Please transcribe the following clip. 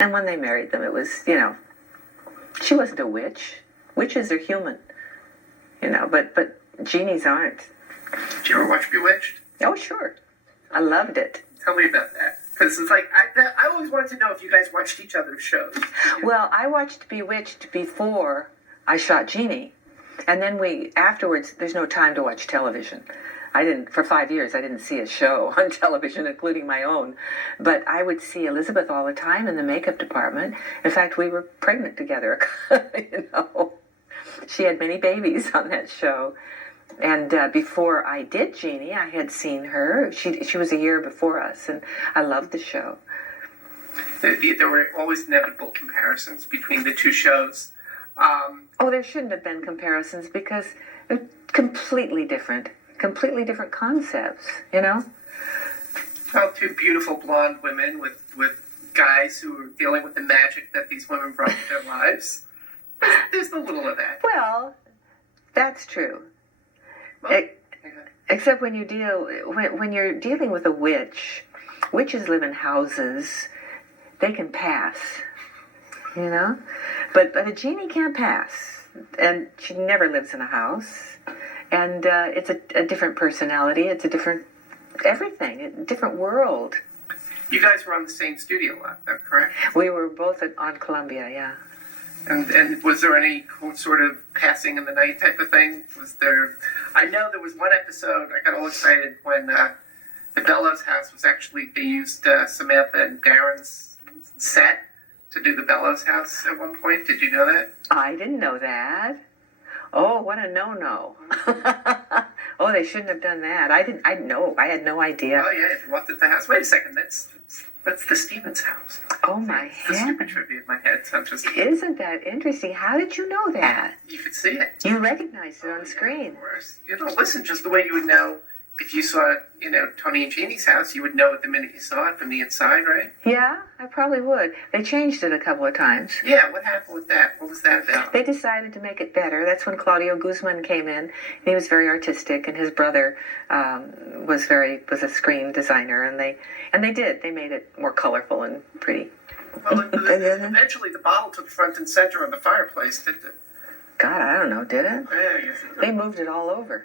And when they married them, it was, she wasn't a witch. Witches are human, but genies aren't. Did you ever watch Bewitched? Oh, sure. I loved it. Tell me about that. Because it's like, I always wanted to know if you guys watched each other's shows. Well, I watched Bewitched before I shot Jeannie. And then afterwards, there's no time to watch television. For 5 years, I didn't see a show on television, including my own. But I would see Elizabeth all the time in the makeup department. In fact, we were pregnant together, She had many babies on that show. And before I did Jeannie, I had seen her. She was a year before us, and I loved the show. There were always inevitable comparisons between the two shows. There shouldn't have been comparisons because they're completely different concepts, Well, two beautiful blonde women with guys who are dealing with the magic that these women brought to their lives. There's a little of that. Well, that's true. Well, Except when you're dealing with a witch, witches live in houses. They can pass, But a genie can't pass, and she never lives in a house. And it's a different personality. It's a different everything, a different world. You guys were on the same studio lot, though, correct? We were both on Columbia, yeah. And was there any sort of passing in the night type of thing? Was there? I know there was one episode, I got all excited when the Bellows house was actually, they used Samantha and Darren's set to do the Bellows house at one point. Did you know that? I didn't know that. Oh, what a no-no. Oh, they shouldn't have done that. I know. I had no idea. Oh, yeah, you walked into the house. Wait a second, that's the Stevens house. Oh, my head. head. The stupid trivia in my head. So Isn't that interesting? How did you know that? You could see it. You recognized it on screen. Of course. Listen, just the way you would know if you saw, Tony and Jeannie's house, you would know it the minute you saw it from the inside, right? Yeah, I probably would. They changed it a couple of times. Yeah, what happened with that? What was that about? They decided to make it better. That's when Claudio Guzman came in. And he was very artistic, and his brother was a screen designer, and they did. They made it more colorful and pretty. Well, eventually the bottle took front and center on the fireplace, didn't it? God, I don't know, did it? Yeah, I guess it did. They moved it all over.